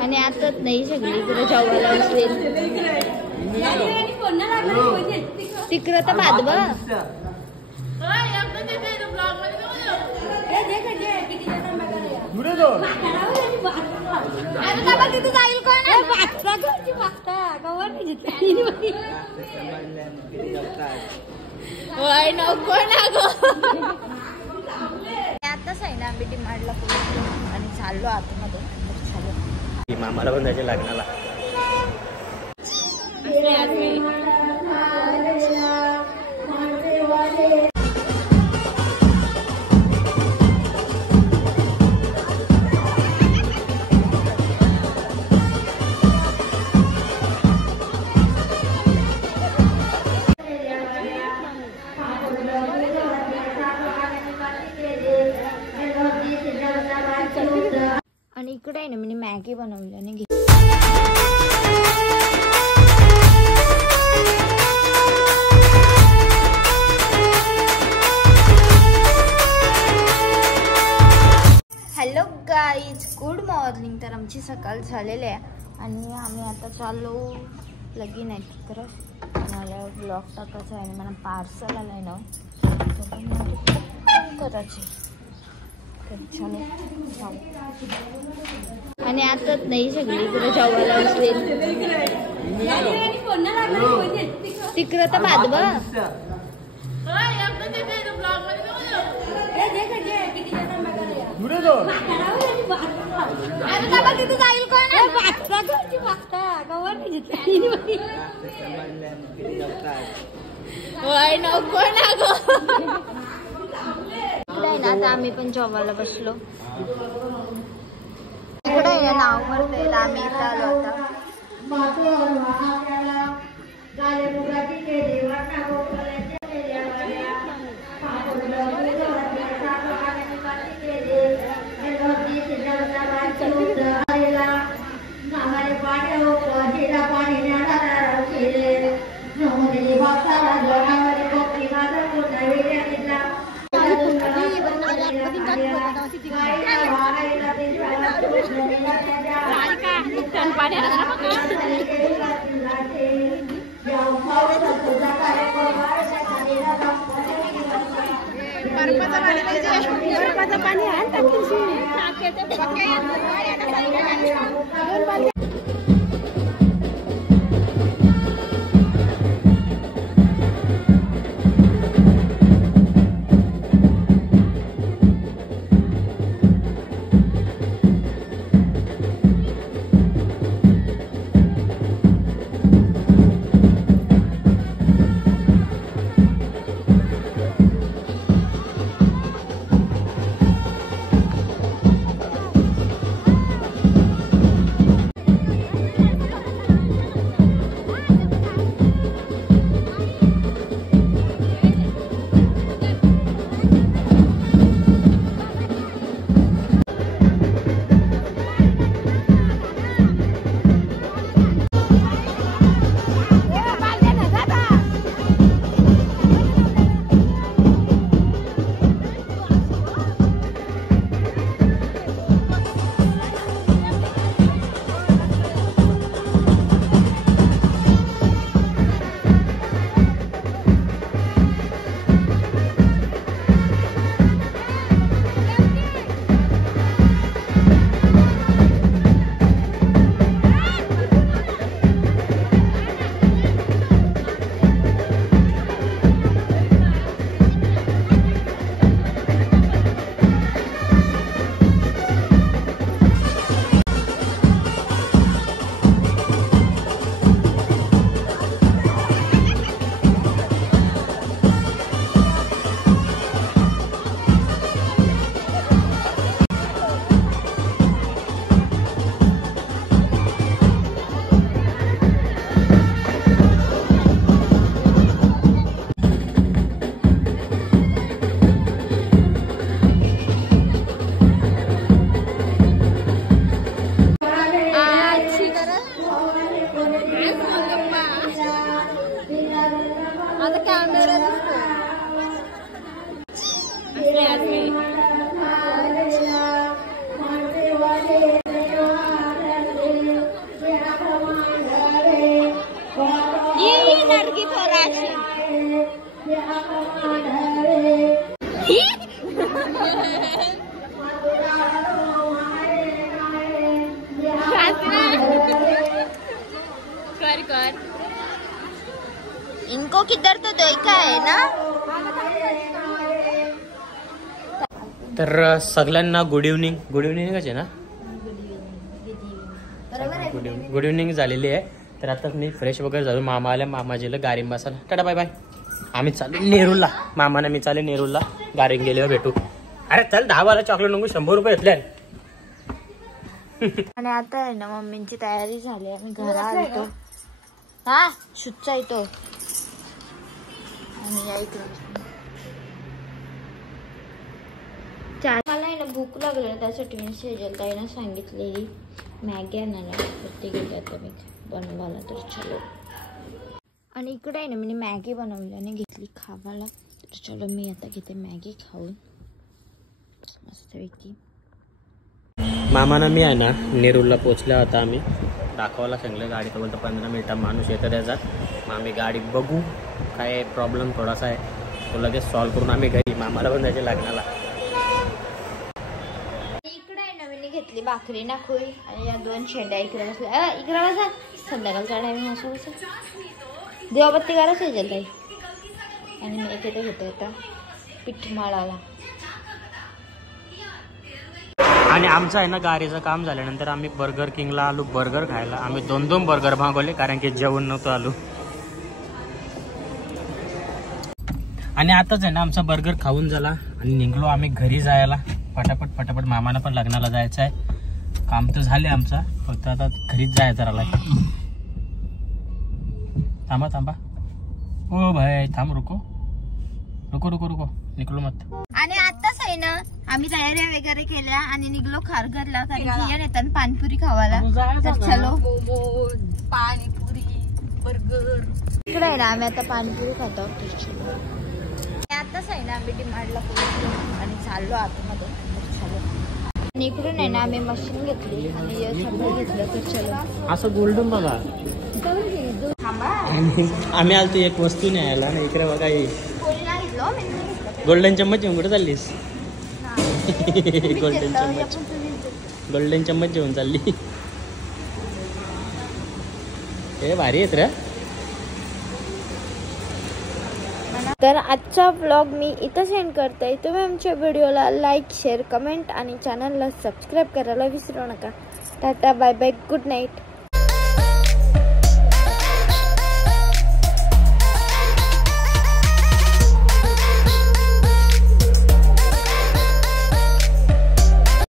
आणि आताच नाही सगळी इकडे जेवायला बसलेली तिकडं तर भात बघ नको ना गो आताच आहे ना आम्ही डिमांडला पोहोचलो आणि चाललो आतमध्ये मामाला पण जायचे लग्नाला आणि इकडे आहे ना मी मॅगी बनवली आणि हॅलो गाईज गुड मॉर्निंग. तर आमची सकाळ झालेली आहे आणि आम्ही आता चाललो लगीन आहे तर मला ब्लॉग टाकायचा आहे आणि मला पार्सल आलं आहे ना करायचे आणि आताच नाही सगळी इकडे जेवायला बसलेली तिकडं तर भात बघ नको ना गो ना आता आम्ही पण जेवायला बसलो इकडे आहे ना नाव मरतंय आम्ही इथं आलो आता कर इनको किधर तो देखा है ना. तर सगळ्यांना गुड इव्हनिंग. गुड इव्हनिंग कसे ना. गुड इव्हनिंग झालेली आहे. तर आता मी फ्रेश वगैरे झालो. मामा आल्या. मामा गेलं गाडी बसायला. Tata bye bye. आम्ही चालू नेरूरला. मामाने मी चालू नेरूरला. गाडीन गेल्यावर भेटू. अरे चल 10 वाला चॉकलेट नको 100 रुपये घेतले. आणि आता आहे ना मम्मींची तयारी झाली. आम्ही घरा येतो. हा सुच्चा येतो आणि या इकडे मला आहे ना भूक लागली. त्यासाठी मी सेजल ताईना सांगितलेली मॅगी आणायला. तर ते गेले आता मी बनवायला. तर चलो. आणि इकडे आहे ना मी मॅगी बनवली आणि घेतली खावायला. तर चलो मी आता घेते मॅगी खाऊन मस्तपैकी. मामाना मी आहे ना नेरूरला पोचल्या होता. आम्ही दाखवायला सांगितलं गाडी. तर बोलतो 15 मिनिटात माणूस येतं त्याचा. मग आम्ही गाडी बघू काय प्रॉब्लेम थोडासा आहे तो लगेच सॉल्व्ह करून आम्ही घरी. मामाला पण जायचे लग्नाला. इकडे आहे ना मी घेतली भाकरी ना खोई आणि या 2 शेंड्या इकडे बसल्या. इकडे बसा. संध्याकाळचा टायमिंग असं बसा. देवाबत्ती करा सेजल ताई. आणि मी इथे घेते आता पीठ मळाला. आणि आमचं आहे ना गाडीचं काम झाल्यानंतर आम्ही बर्गर किंगला आलो बर्गर खायला. आम्ही 2 बर्गर मागवले कारण की जेवण नव्हतं आलो. आणि आताच आहे ना आमचा बर्गर खाऊन झाला आणि निघलो आम्ही घरी जायला. फटाफट मामाना पण लग्नाला जायचं आहे. काम तर झाले आमचा. फक्त आता घरीच जायचं राहिला. थांबा ओ भाई थांब. रुको निघलो मत. आणि आताच आहे ना आम्ही तयारी वगैरे केल्या आणि निघलो खारघरला. कारण की येतात पानपुरी खावायला. तर चलो पाणीपुरी बर्गर. इकडे आहे ना आम्ही आता पाणीपुरी खातो. आताच आहे ना आम्ही डिमांडला पोहोचलो आणि चाललो आतमध्ये. तर चलो. आणि इकडून आहे ना आम्ही मशीन घेतली आणि सगळं घेतलं. तर चलो. असं गोल्डन बघा. आम्ही आलतो एक वस्तू न्यायला ना. इकडे बघा ही गोल्डन चम्मच घेऊन कुठे चाललीस. गोल्डन चम्मच घेऊन चालली. हे भारी आहेत रे. तर आजचा व्लॉग मी इथं सेंड करते. तुम्ही आमच्या व्हिडिओला लाईक शेअर कमेंट आणि चॅनलला सबस्क्राईब करायला विसरू नका. Tata bye bye good night.